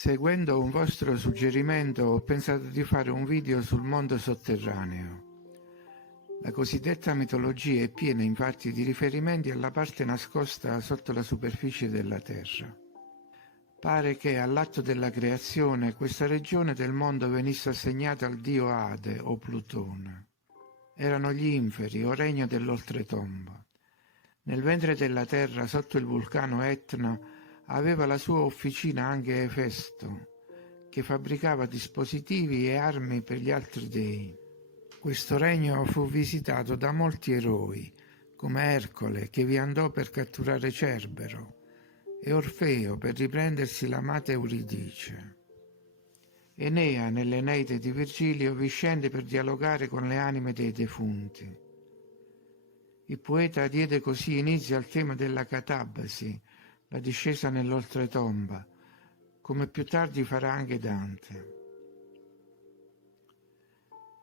Seguendo un vostro suggerimento ho pensato di fare un video sul mondo sotterraneo. La cosiddetta mitologia è piena infatti di riferimenti alla parte nascosta sotto la superficie della Terra. Pare che all'atto della creazione questa regione del mondo venisse assegnata al dio Ade o Plutone. Erano gli inferi o regno dell'oltretomba. Nel ventre della terra, sotto il vulcano Etna, aveva la sua officina anche Efesto, che fabbricava dispositivi e armi per gli altri dei. Questo regno fu visitato da molti eroi, come Ercole, che vi andò per catturare Cerbero, e Orfeo per riprendersi l'amata Euridice. Enea, nell'Eneide di Virgilio, vi scende per dialogare con le anime dei defunti. Il poeta diede così inizio al tema della catabasi, la discesa nell'oltretomba, come più tardi farà anche Dante.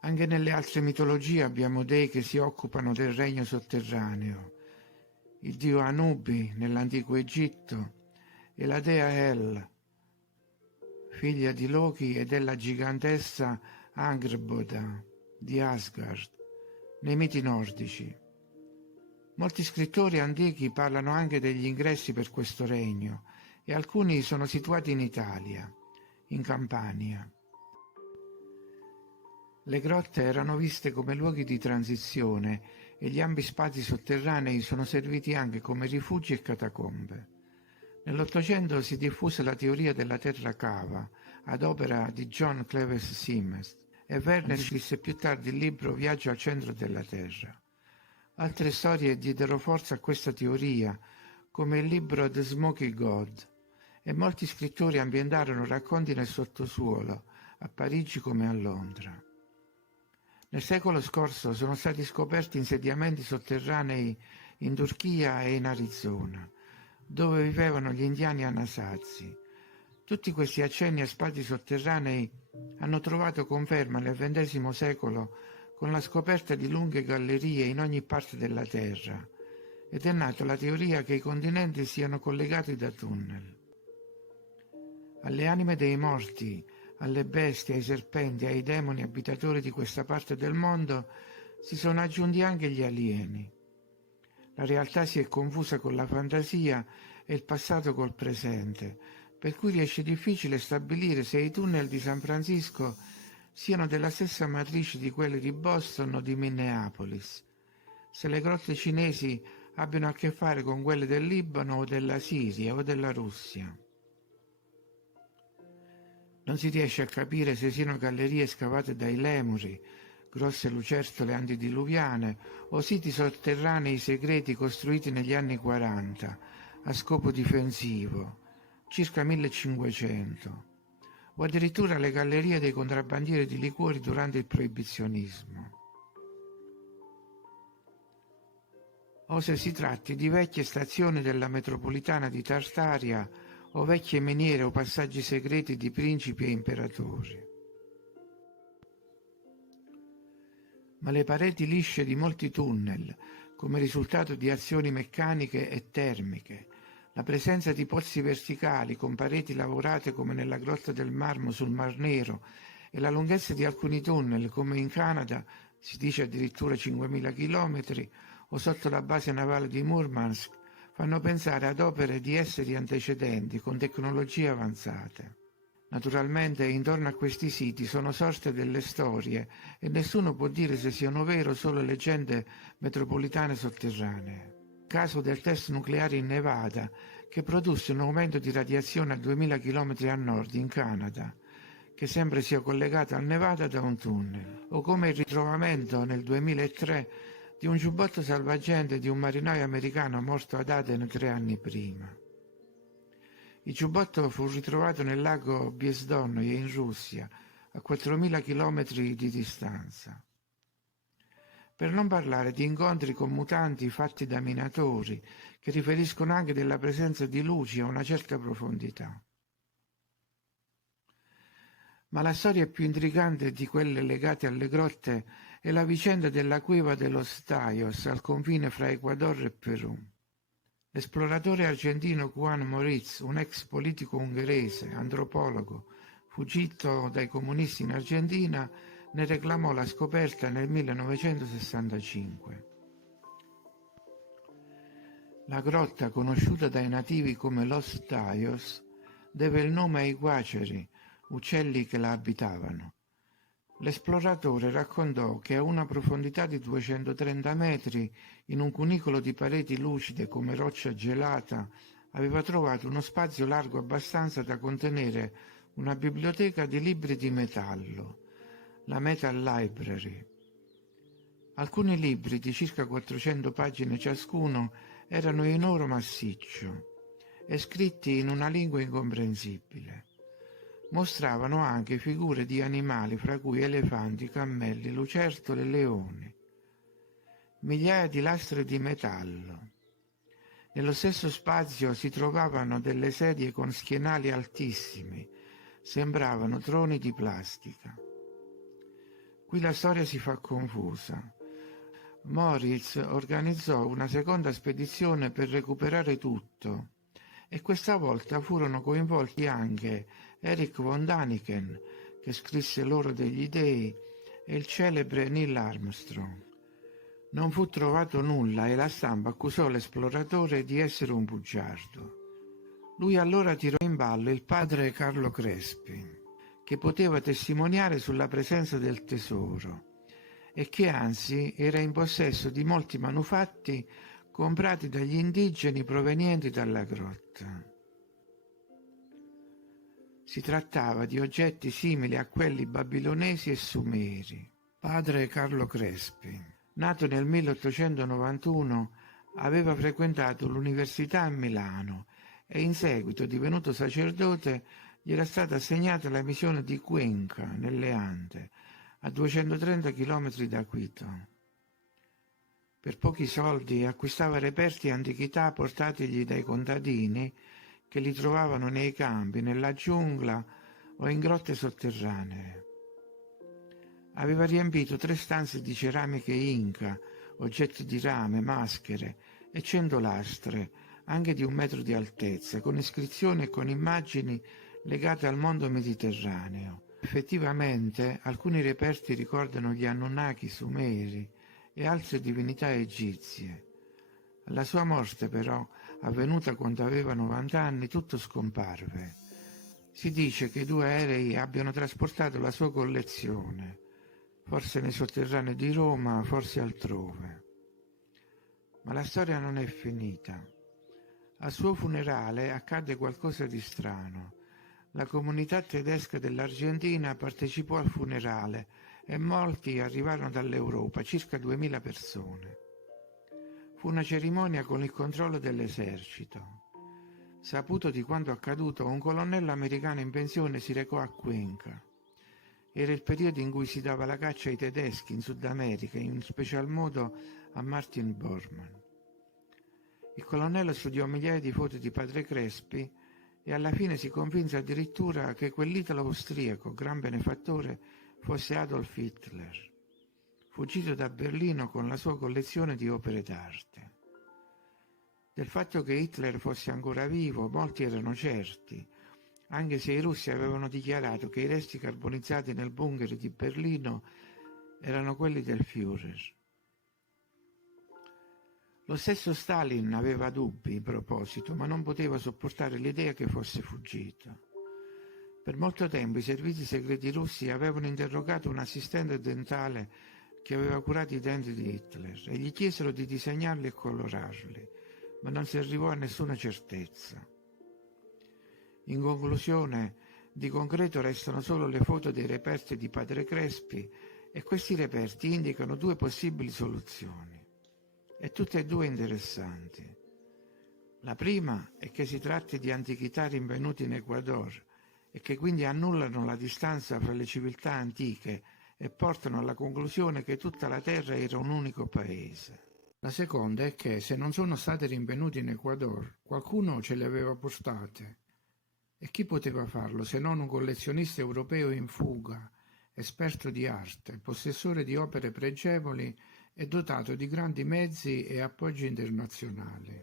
Anche nelle altre mitologie abbiamo dei che si occupano del regno sotterraneo. Il dio Anubi nell'antico Egitto e la dea Hel, figlia di Loki e della gigantessa Angrboda di Asgard, nei miti nordici. Molti scrittori antichi parlano anche degli ingressi per questo regno e alcuni sono situati in Italia, in Campania. Le grotte erano viste come luoghi di transizione e gli ampi spazi sotterranei sono serviti anche come rifugi e catacombe. Nell'Ottocento si diffuse la teoria della terra cava, ad opera di John Cleves Simmons, e Werner scrisse più tardi il libro Viaggio al centro della Terra. Altre storie diedero forza a questa teoria, come il libro The Smoky God, e molti scrittori ambientarono racconti nel sottosuolo, a Parigi come a Londra. Nel secolo scorso sono stati scoperti insediamenti sotterranei in Turchia e in Arizona, dove vivevano gli indiani Anasazi. Tutti questi accenni a spazi sotterranei hanno trovato conferma nel XX secolo con la scoperta di lunghe gallerie in ogni parte della Terra, ed è nata la teoria che i continenti siano collegati da tunnel. Alle anime dei morti, alle bestie, ai serpenti, ai demoni abitatori di questa parte del mondo si sono aggiunti anche gli alieni. La realtà si è confusa con la fantasia e il passato col presente, per cui riesce difficile stabilire se i tunnel di San Francisco siano della stessa matrice di quelli di Boston o di Minneapolis, se le grotte cinesi abbiano a che fare con quelle del Libano o della Siria o della Russia. Non si riesce a capire se siano gallerie scavate dai lemuri, grosse lucertole antediluviane, o siti sotterranei segreti costruiti negli anni 40 a scopo difensivo, circa 1500, o addirittura le gallerie dei contrabbandieri di liquori durante il proibizionismo. O se si tratti di vecchie stazioni della metropolitana di Tartaria o vecchie miniere o passaggi segreti di principi e imperatori. Ma le pareti lisce di molti tunnel, come risultato di azioni meccaniche e termiche, la presenza di pozzi verticali con pareti lavorate come nella Grotta del Marmo sul Mar Nero e la lunghezza di alcuni tunnel, come in Canada, si dice addirittura 5.000 chilometri, o sotto la base navale di Murmansk, fanno pensare ad opere di esseri antecedenti con tecnologie avanzate. Naturalmente intorno a questi siti sono sorte delle storie e nessuno può dire se siano vere o solo leggende metropolitane sotterranee. Caso del test nucleare in Nevada, che produsse un aumento di radiazione a 2000 km a nord in Canada, che sembra sia collegato al Nevada da un tunnel, o come il ritrovamento nel 2003 di un giubbotto salvagente di un marinaio americano morto ad Aden 3 anni prima. Il giubbotto fu ritrovato nel lago Biesdonoye in Russia, a 4.000 km di distanza. Per non parlare di incontri con mutanti fatti da minatori, che riferiscono anche della presenza di luci a una certa profondità. Ma la storia più intrigante di quelle legate alle grotte è la vicenda della cueva de los Tayos al confine fra Ecuador e Perù. L'esploratore argentino Juan Moritz, un ex politico ungherese, antropologo, fuggito dai comunisti in Argentina, ne reclamò la scoperta nel 1965. La grotta, conosciuta dai nativi come Los Tayos, deve il nome ai guaceri, uccelli che la abitavano. L'esploratore raccontò che a una profondità di 230 metri, in un cunicolo di pareti lucide come roccia gelata, aveva trovato uno spazio largo abbastanza da contenere una biblioteca di libri di metallo, la Metal Library. Alcuni libri di circa 400 pagine ciascuno erano in oro massiccio e scritti in una lingua incomprensibile. Mostravano anche figure di animali, fra cui elefanti, cammelli, lucertole e leoni. Migliaia di lastre di metallo. Nello stesso spazio si trovavano delle sedie con schienali altissimi, sembravano troni di plastica. Qui la storia si fa confusa. Moritz organizzò una seconda spedizione per recuperare tutto e questa volta furono coinvolti anche Erich von Däniken, che scrisse L'oro degli dei, e il celebre Neil Armstrong. Non fu trovato nulla e la stampa accusò l'esploratore di essere un bugiardo. Lui allora tirò in ballo il padre Carlo Crespi, che poteva testimoniare sulla presenza del tesoro e che anzi era in possesso di molti manufatti comprati dagli indigeni provenienti dalla grotta. Si trattava di oggetti simili a quelli babilonesi e sumeri. Padre Carlo Crespi, nato nel 1891, aveva frequentato l'università a Milano e in seguito, divenuto sacerdote, gli era stata assegnata la missione di Cuenca, nelle Ande, a 230 chilometri da Quito. Per pochi soldi acquistava reperti e antichità portatigli dai contadini che li trovavano nei campi, nella giungla o in grotte sotterranee. Aveva riempito 3 stanze di ceramiche inca, oggetti di rame, maschere e 100 lastre, anche di 1 metro di altezza, con iscrizioni e con immagini legate al mondo mediterraneo. Effettivamente, alcuni reperti ricordano gli Anunnaki sumeri e altre divinità egizie. Alla sua morte, però, avvenuta quando aveva 90 anni, tutto scomparve. Si dice che 2 aerei abbiano trasportato la sua collezione, forse nei sotterranei di Roma, forse altrove. Ma la storia non è finita. Al suo funerale accadde qualcosa di strano. La comunità tedesca dell'Argentina partecipò al funerale e molti arrivarono dall'Europa, circa 2000 persone. Fu una cerimonia con il controllo dell'esercito. Saputo di quanto accaduto, un colonnello americano in pensione si recò a Cuenca. Era il periodo in cui si dava la caccia ai tedeschi in Sud America, in special modo a Martin Bormann. Il colonnello studiò migliaia di foto di padre Crespi e alla fine si convinse addirittura che quell'italo austriaco, gran benefattore, fosse Adolf Hitler, fuggito da Berlino con la sua collezione di opere d'arte. Del fatto che Hitler fosse ancora vivo molti erano certi, anche se i russi avevano dichiarato che i resti carbonizzati nel bunker di Berlino erano quelli del Führer. Lo stesso Stalin aveva dubbi in proposito, ma non poteva sopportare l'idea che fosse fuggito. Per molto tempo i servizi segreti russi avevano interrogato un assistente dentale che aveva curato i denti di Hitler e gli chiesero di disegnarli e colorarli, ma non si arrivò a nessuna certezza. In conclusione, di concreto restano solo le foto dei reperti di padre Crespi e questi reperti indicano 2 possibili soluzioni. E tutte e 2 interessanti. La prima è che si tratti di antichità rinvenute in Ecuador e che quindi annullano la distanza fra le civiltà antiche e portano alla conclusione che tutta la Terra era un unico paese. La seconda è che, se non sono state rinvenute in Ecuador, qualcuno ce le aveva portate. E chi poteva farlo se non un collezionista europeo in fuga, esperto di arte, possessore di opere pregevoli e dotato di grandi mezzi e appoggi internazionali.